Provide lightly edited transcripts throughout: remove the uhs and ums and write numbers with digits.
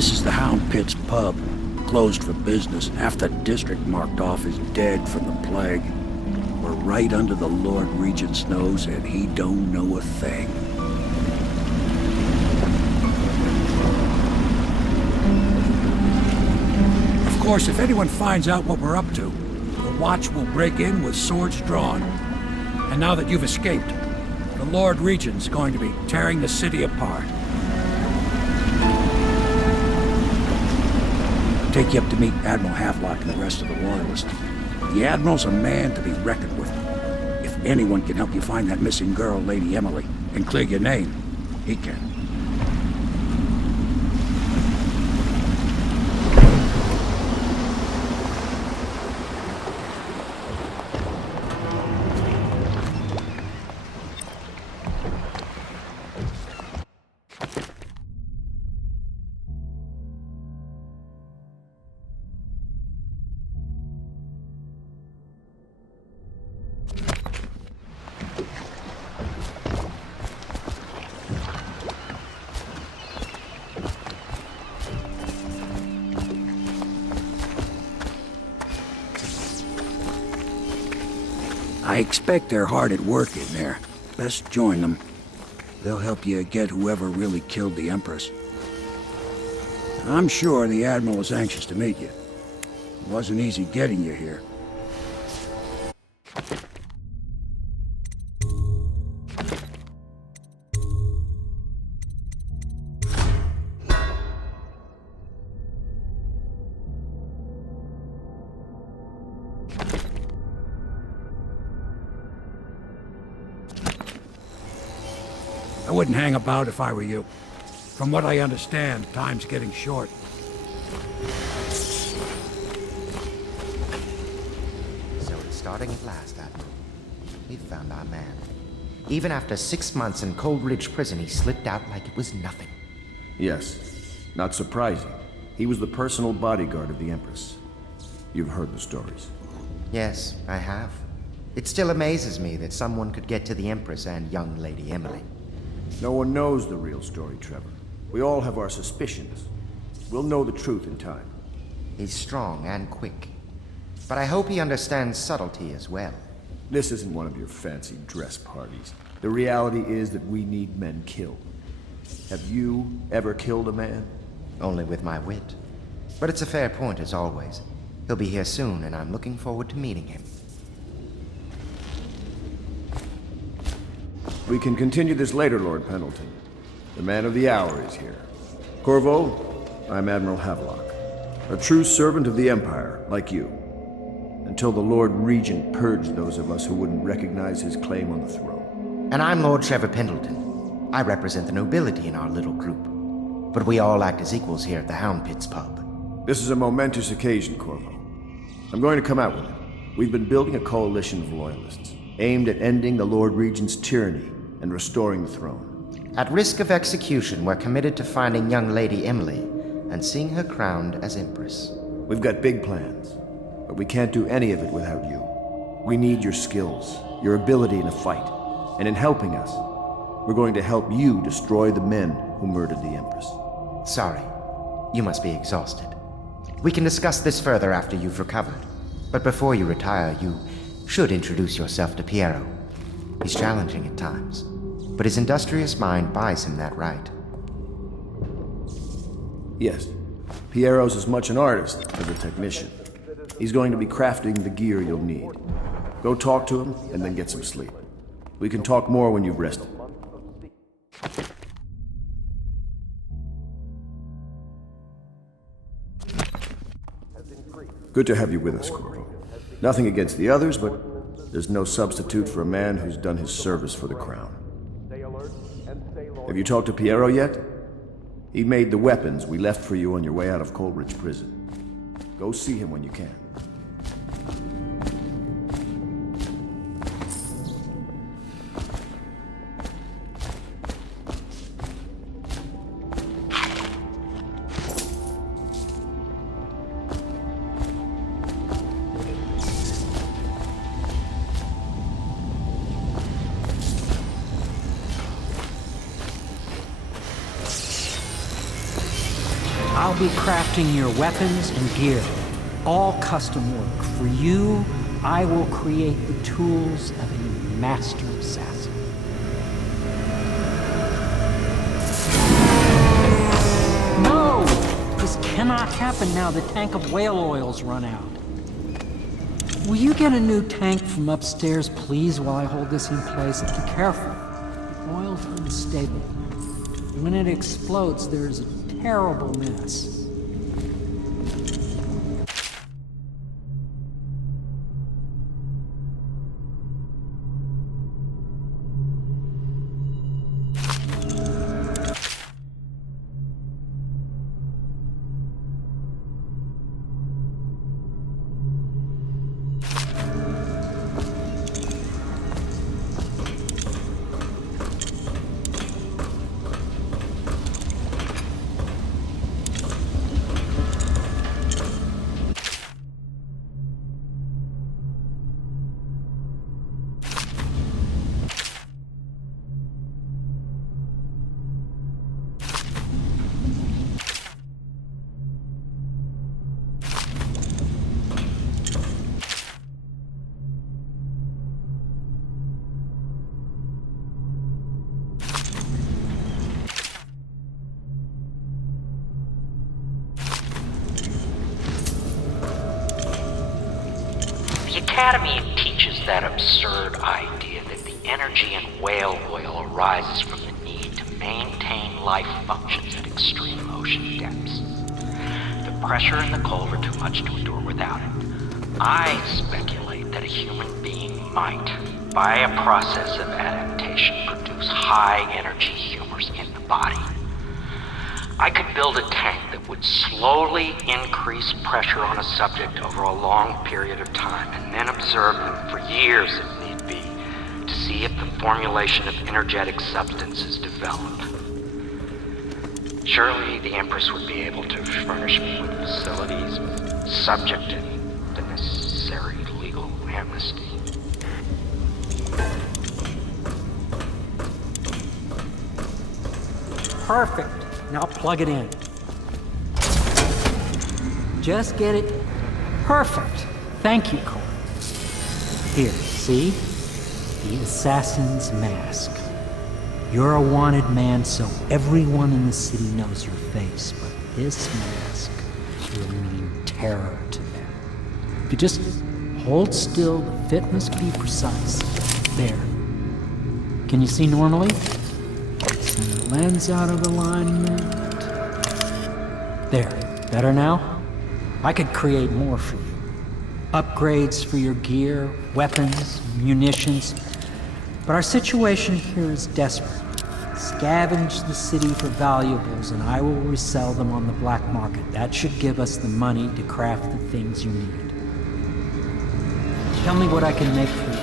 This is the Hound Pit's pub. Closed for business. Half the district marked off as dead from the plague. We're right under the Lord Regent's nose, and he don't know a thing. Of course, if anyone finds out what we're up to, the Watch will break in with swords drawn. And now that you've escaped, the Lord Regent's going to be tearing the city apart. Take you up to meet Admiral Havelock and the rest of the Loyalists. The Admiral's a man to be reckoned with. If anyone can help you find that missing girl, Lady Emily, and clear your name, he can. I expect they're hard at work in there. Best join them. They'll help you get whoever really killed the Empress. I'm sure the Admiral is anxious to meet you. It wasn't easy getting you here. I wouldn't hang about if I were you. From what I understand, time's getting short. So it's starting at last, Admiral. We've found our man. Even after 6 months in Cold Ridge Prison, he slipped out like it was nothing. Yes. Not surprising. He was the personal bodyguard of the Empress. You've heard the stories. Yes, I have. It still amazes me that someone could get to the Empress and young Lady Emily. No one knows the real story, Trevor. We all have our suspicions. We'll know the truth in time. He's strong and quick. But I hope he understands subtlety as well. This isn't one of your fancy dress parties. The reality is that we need men killed. Have you ever killed a man? Only with my wit. But it's a fair point as always. He'll be here soon, and I'm looking forward to meeting him. We can continue this later, Lord Pendleton. The man of the hour is here. Corvo, I'm Admiral Havelock. A true servant of the Empire, like you. Until the Lord Regent purged those of us who wouldn't recognize his claim on the throne. And I'm Lord Trevor Pendleton. I represent the nobility in our little group. But we all act as equals here at the Hound Pit's pub. This is a momentous occasion, Corvo. I'm going to come out with it. We've been building a coalition of loyalists, aimed at ending the Lord Regent's tyranny and restoring the throne. At risk of execution, we're committed to finding young Lady Emily and seeing her crowned as Empress. We've got big plans, but we can't do any of it without you. We need your skills, your ability in a fight, and in helping us, we're going to help you destroy the men who murdered the Empress. Sorry, you must be exhausted. We can discuss this further after you've recovered. But before you retire, you should introduce yourself to Piero. He's challenging at times, but his industrious mind buys him that right. Yes, Piero's as much an artist as a technician. He's going to be crafting the gear you'll need. Go talk to him, and then get some sleep. We can talk more when you've rested. Good to have you with us, Corvo. Nothing against the others, but there's no substitute for a man who's done his service for the crown. Have you talked to Piero yet? He made the weapons we left for you on your way out of Coleridge Prison. Go see him when you can. I'll be crafting your weapons and gear. All custom work. For you, I will create the tools of a master assassin. No! This cannot happen now. The tank of whale oil's run out. Will you get a new tank from upstairs, please, while I hold this in place? Be careful. The oil's unstable. When it explodes, there's a terrible mess. The Academy teaches that absurd idea that the energy in whale oil arises from the need to maintain life functions at extreme ocean depths. The pressure and the cold are too much to endure without it. I speculate that a human being might, by a process of adaptation, produce high-energy humors in the body. I could build a tank that would slowly increase pressure on a subject over a long period of time and then observe them for years if need be to see if the formulation of energetic substances developed. Surely the Empress would be able to furnish me with facilities subject to the necessary legal amnesty. Perfect. Now plug it in. Just get it perfect. Thank you, Cole. Here, see? The assassin's mask. You're a wanted man, so everyone in the city knows your face, but this mask will mean terror to them. If you just hold still, the fit must be precise. There. Can you see normally? Lens out of alignment. There. Better now? I could create more for you. Upgrades for your gear, weapons, munitions. But our situation here is desperate. Scavenge the city for valuables and I will resell them on the black market. That should give us the money to craft the things you need. Tell me what I can make for you.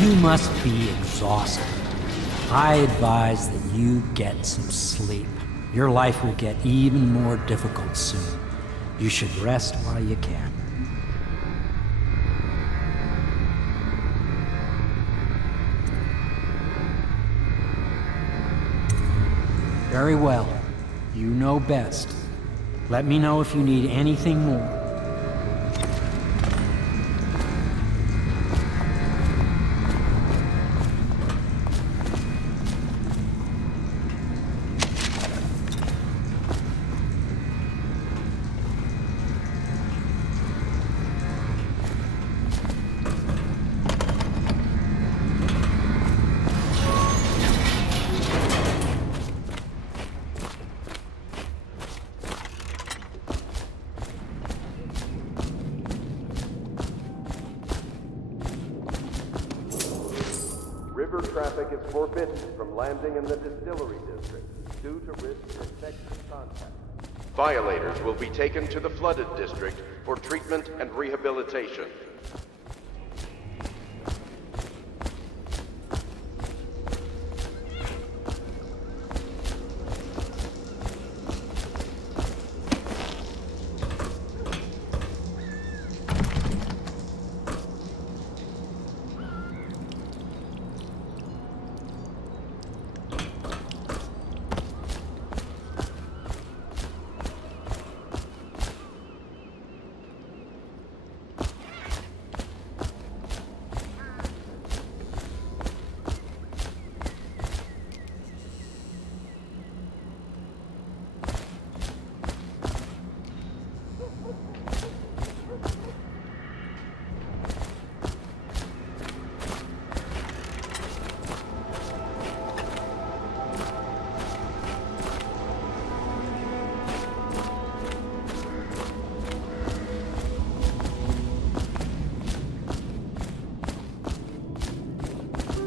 You must be exhausted. I advise that you get some sleep. Your life will get even more difficult soon. You should rest while you can. Very well. You know best. Let me know if you need anything more. River traffic is forbidden from landing in the distillery district due to risk of infection contact. Violators will be taken to the flooded district for treatment and rehabilitation.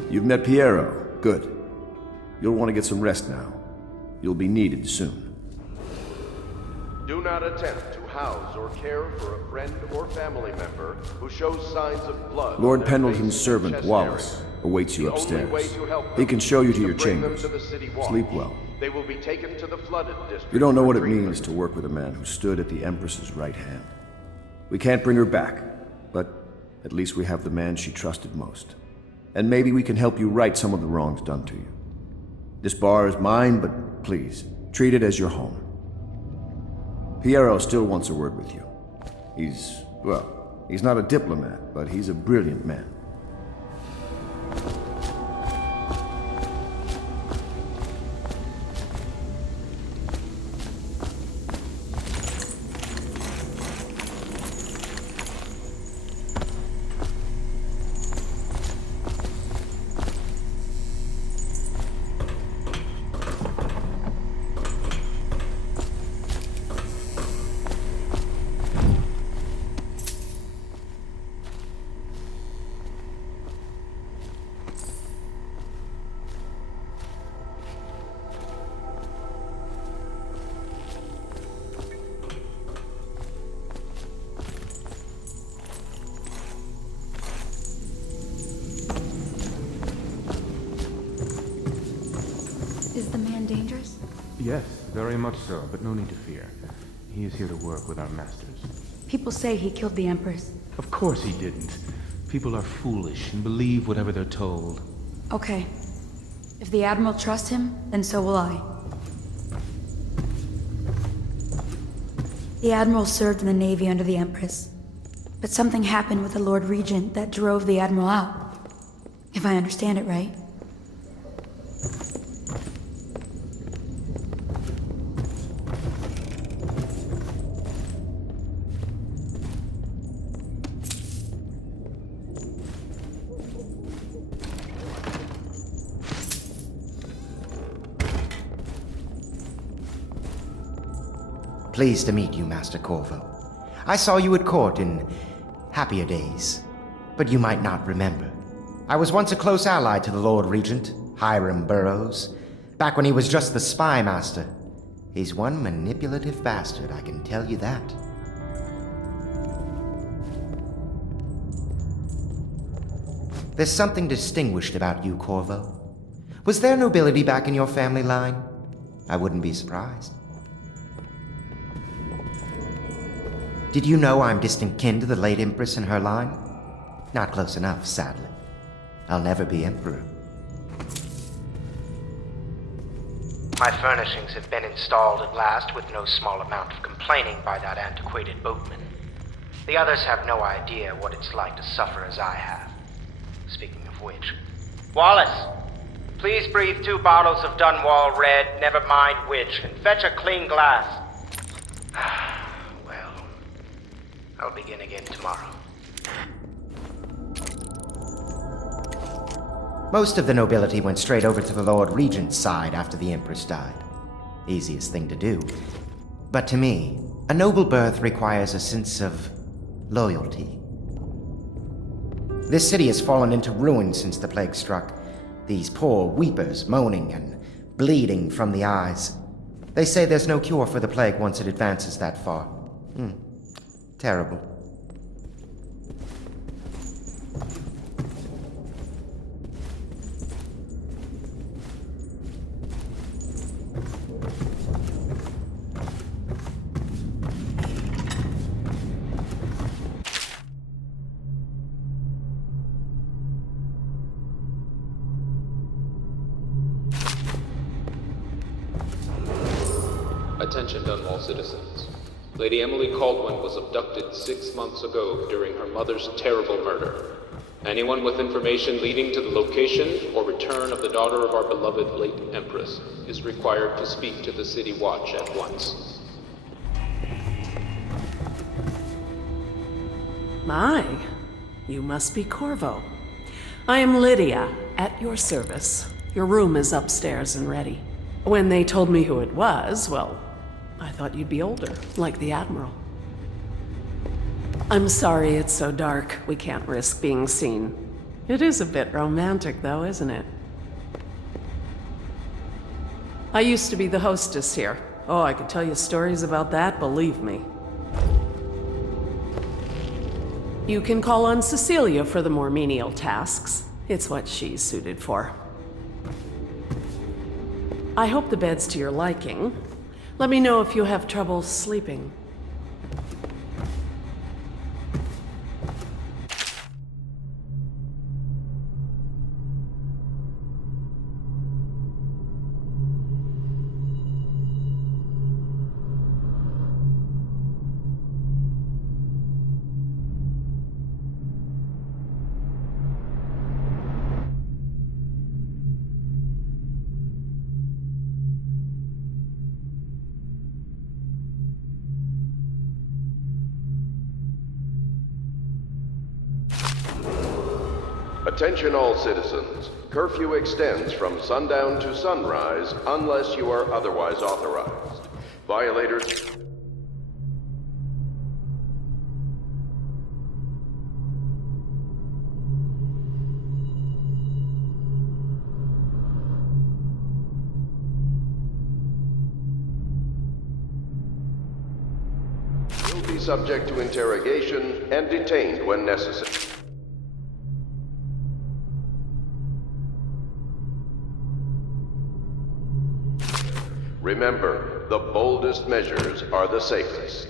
You've met Piero. Good. You'll want to get some rest now. You'll be needed soon. Do not attempt to house or care for a friend or family member who shows signs of blood. Lord on their Pendleton's face servant, and chest Wallace, area. awaits you The only upstairs. way to help He them can show you is to your bring them chambers. to the city wall. Sleep well. They will be taken to the flooded district. You don't know for what it treatment. means to work with a man who stood at the Empress's right hand. We can't bring her back, but at least we have the man she trusted most. And maybe we can help you right some of the wrongs done to you. This bar is mine, but please, treat it as your home. Piero still wants a word with you. He's not a diplomat, but he's a brilliant man. Is the man dangerous? Yes, very much so, but no need to fear. He is here to work with our masters. People say he killed the Empress. Of course he didn't. People are foolish and believe whatever they're told. Okay. If the Admiral trusts him, then so will I. The Admiral served in the Navy under the Empress. But something happened with the Lord Regent that drove the Admiral out. If I understand it right. Pleased to meet you, Master Corvo. I saw you at court in happier days, but you might not remember. I was once a close ally to the Lord Regent, Hiram Burroughs, back when he was just the spy master. He's one manipulative bastard, I can tell you that. There's something distinguished about you, Corvo. Was there nobility back in your family line? I wouldn't be surprised. Did you know I'm distant kin to the late Empress and her line? Not close enough, sadly. I'll never be Emperor. My furnishings have been installed at last with no small amount of complaining by that antiquated boatman. The others have no idea what it's like to suffer as I have. Speaking of which... Wallace! Please breathe 2 bottles of Dunwall Red, never mind which, and fetch a clean glass. Well, I'll begin again tomorrow. Most of the nobility went straight over to the Lord Regent's side after the Empress died. Easiest thing to do. But to me, a noble birth requires a sense of loyalty. This city has fallen into ruin since the plague struck, These poor weepers moaning and bleeding from the eyes. They say there's no cure for the plague once it advances that far. Terrible. Attention Dunwall citizens. Lady Emily Caldwin was abducted 6 months ago during her mother's terrible murder. Anyone with information leading to the location or return of the daughter of our beloved late Empress is required to speak to the City Watch at once. My, you must be Corvo. I am Lydia, at your service. Your room is upstairs and ready. When they told me who it was, well, I thought you'd be older, like the Admiral. I'm sorry it's so dark. We can't risk being seen. It is a bit romantic, though, isn't it? I used to be the hostess here. Oh, I could tell you stories about that, believe me. You can call on Cecilia for the more menial tasks. It's what she's suited for. I hope the bed's to your liking. Let me know if you have trouble sleeping. Attention all citizens. Curfew extends from sundown to sunrise unless you are otherwise authorized. Violators... will be subject to interrogation and detained when necessary. Remember, the boldest measures are the safest.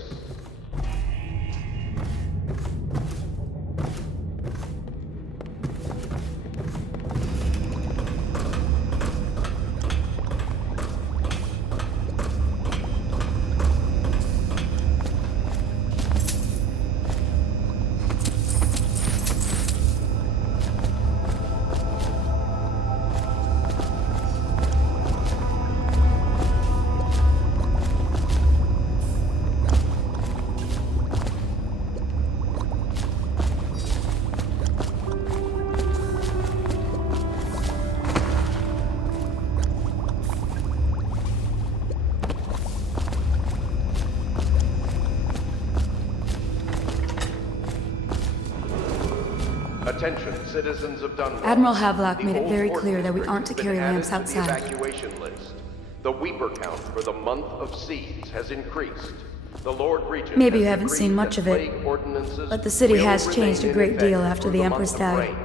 Attention, citizens of Dunwall. Admiral Havelock made it very clear that we aren't to carry lamps outside. The evacuation list. The Weeper count for the month of siege has increased. The Lord Regent Maybe you has haven't seen decreed much that of it, plague ordinances but the city will has remain changed a in great effect deal after for the month Empress of died. rain.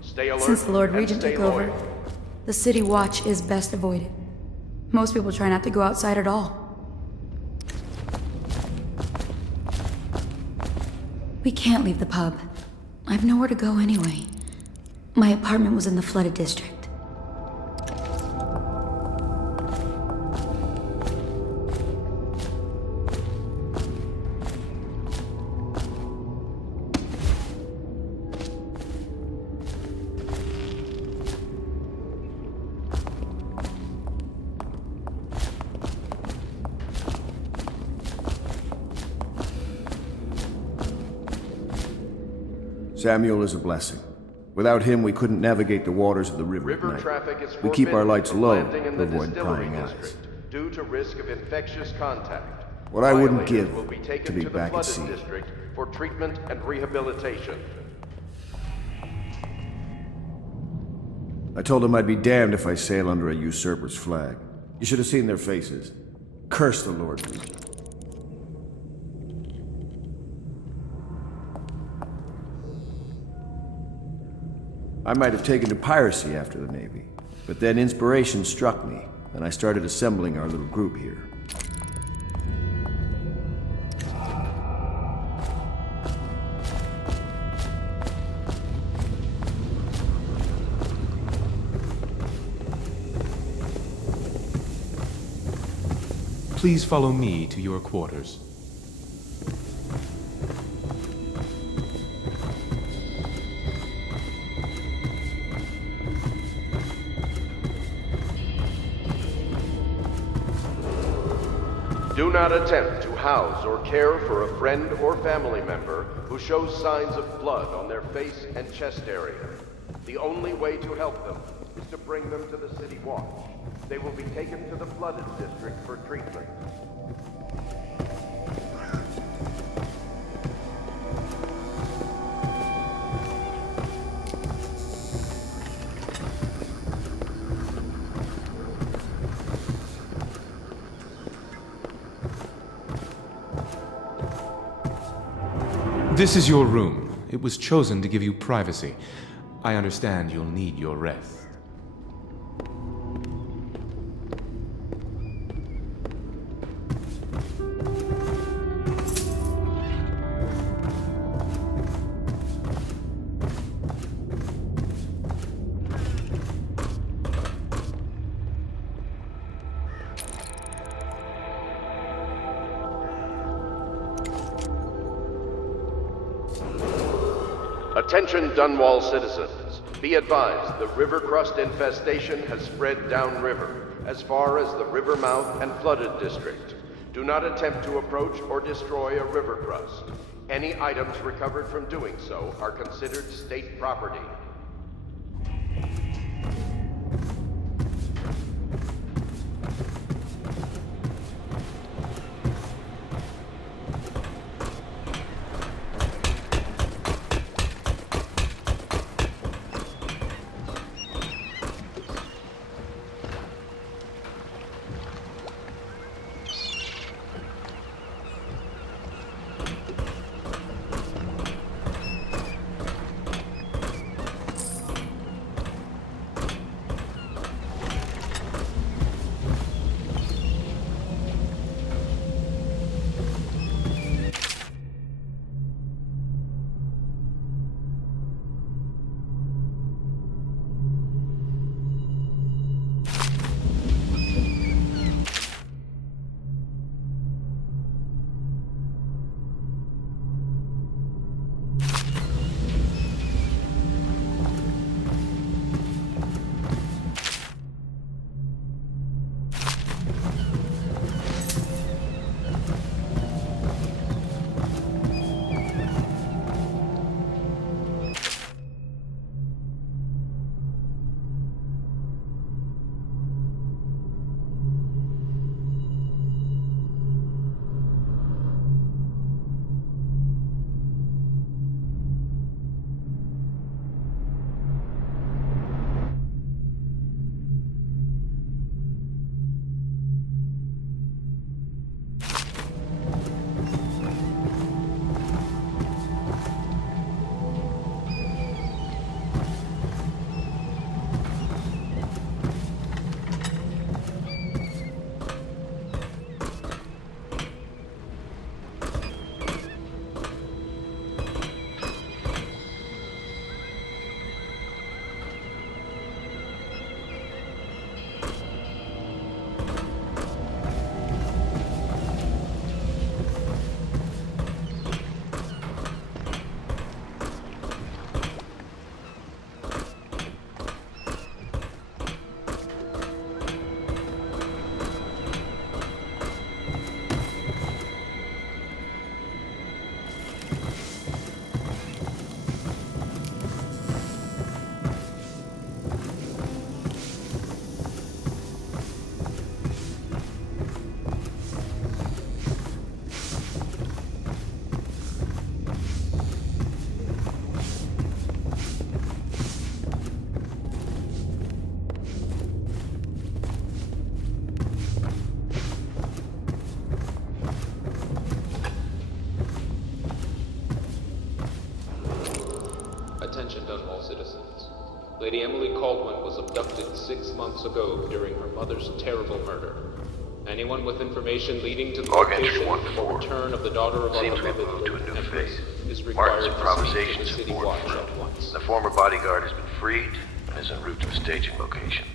Stay alert Since the Lord and Regent stay took over, loyal. the City Watch is best avoided. Most people try not to go outside at all. We can't leave the pub. I've nowhere to go anyway. My apartment was in the flooded district. Samuel is a blessing. Without him, we couldn't navigate the waters of the river at River night. traffic is We keep our forbidden lights from low landing in to the avoid distillery prying eyes. district due to risk of infectious contact. What I wouldn't Violators give will be taken to be the back at flooded sea. district for treatment and rehabilitation. I told them I'd be damned if I sail under a usurper's flag. You should have seen their faces. Curse the Lord Regent. I might have taken to piracy after the Navy, but then inspiration struck me, and I started assembling our little group here. Please follow me to your quarters. Do not attempt to house or care for a friend or family member who shows signs of blood on their face and chest area. The only way to help them is to bring them to the City Watch. They will be taken to the flooded district for treatment. This is your room. It was chosen to give you privacy. I understand you'll need your rest. Attention Dunwall citizens. Be advised, the river crust infestation has spread downriver, as far as the river mouth and flooded district. Do not attempt to approach or destroy a river crust. Any items recovered from doing so are considered state property. Attention Dunwall citizens. Lady Emily Caldwin was abducted 6 months ago during her mother's terrible murder. Anyone with information leading to the Log entry location 1-4. or return of the daughter of our Seems we've beloved moved to a new Empress phase. is required Martin's to improvisation speak to the city support watch for at once. The former bodyguard has been freed and is en route to a staging location.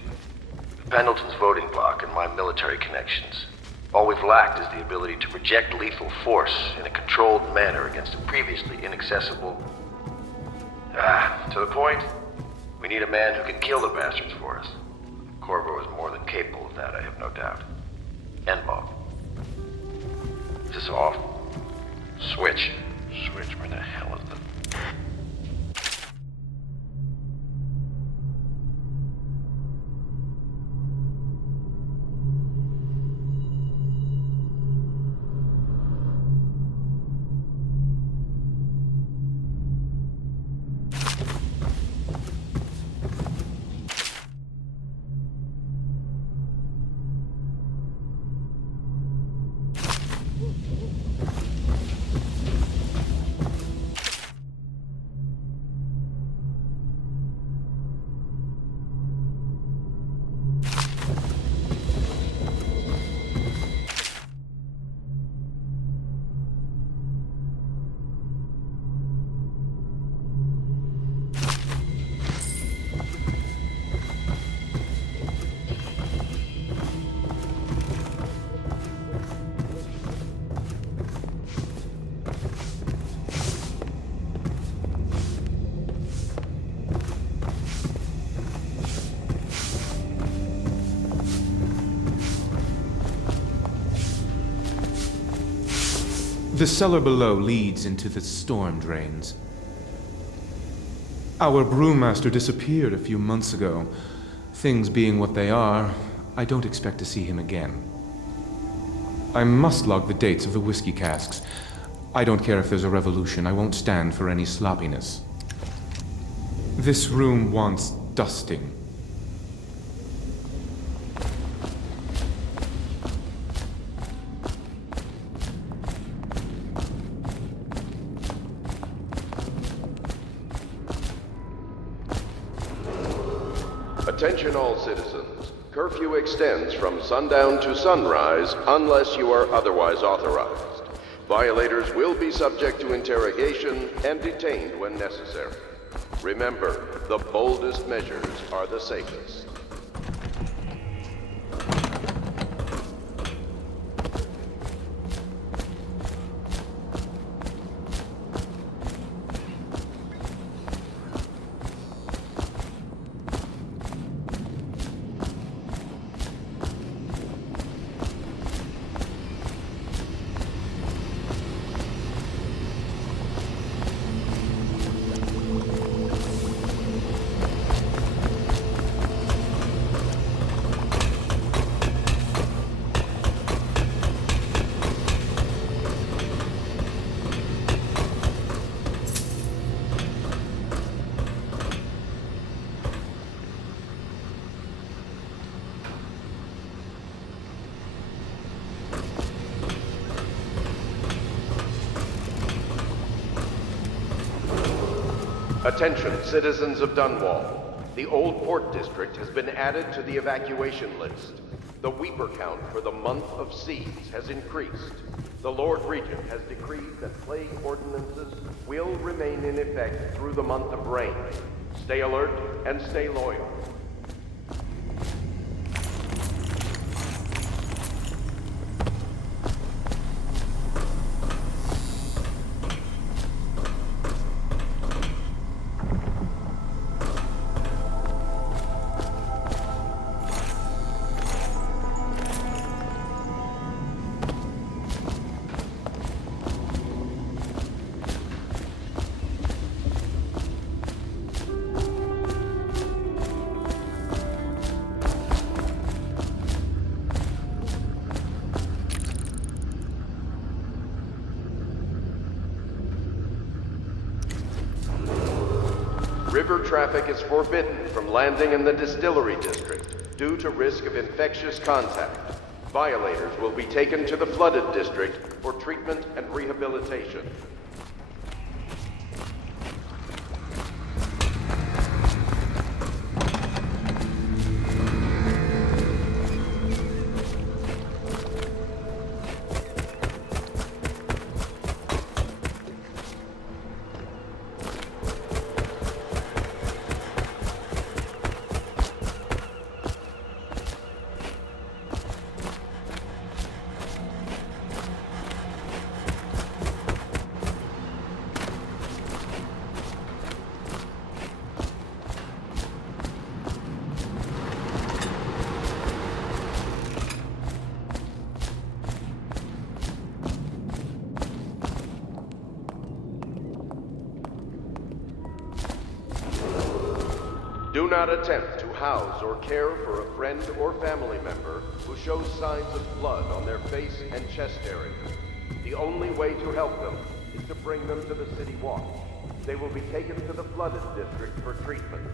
Pendleton's voting block and my military connections. All we've lacked is the ability to project lethal force in a controlled manner against a previously inaccessible... to the point, we need a man who can kill the bastards for us. Corvo is more than capable of that, I have no doubt. And Bob. Is this off? Switch. Switch, where the hell is the... The cellar below leads into the storm drains. Our brewmaster disappeared a few months ago. Things being what they are, I don't expect to see him again. I must log the dates of the whiskey casks. I don't care if there's a revolution. I won't stand for any sloppiness. This room wants dusting. Attention all citizens. Curfew extends from sundown to sunrise unless you are otherwise authorized. Violators will be subject to interrogation and detained when necessary. Remember, the boldest measures are the safest. Attention, citizens of Dunwall. The Old Port District has been added to the evacuation list. The Weeper count for the month of siege has increased. The Lord Regent has decreed that plague ordinances will remain in effect through the month of rain. Stay alert and stay loyal. River traffic is forbidden from landing in the Distillery District due to risk of infectious contact. Violators will be taken to the Flooded District for treatment and rehabilitation. Do not attempt to house or care for a friend or family member who shows signs of blood on their face and chest area. The only way to help them is to bring them to the City Watch. They will be taken to the Flooded District for treatment.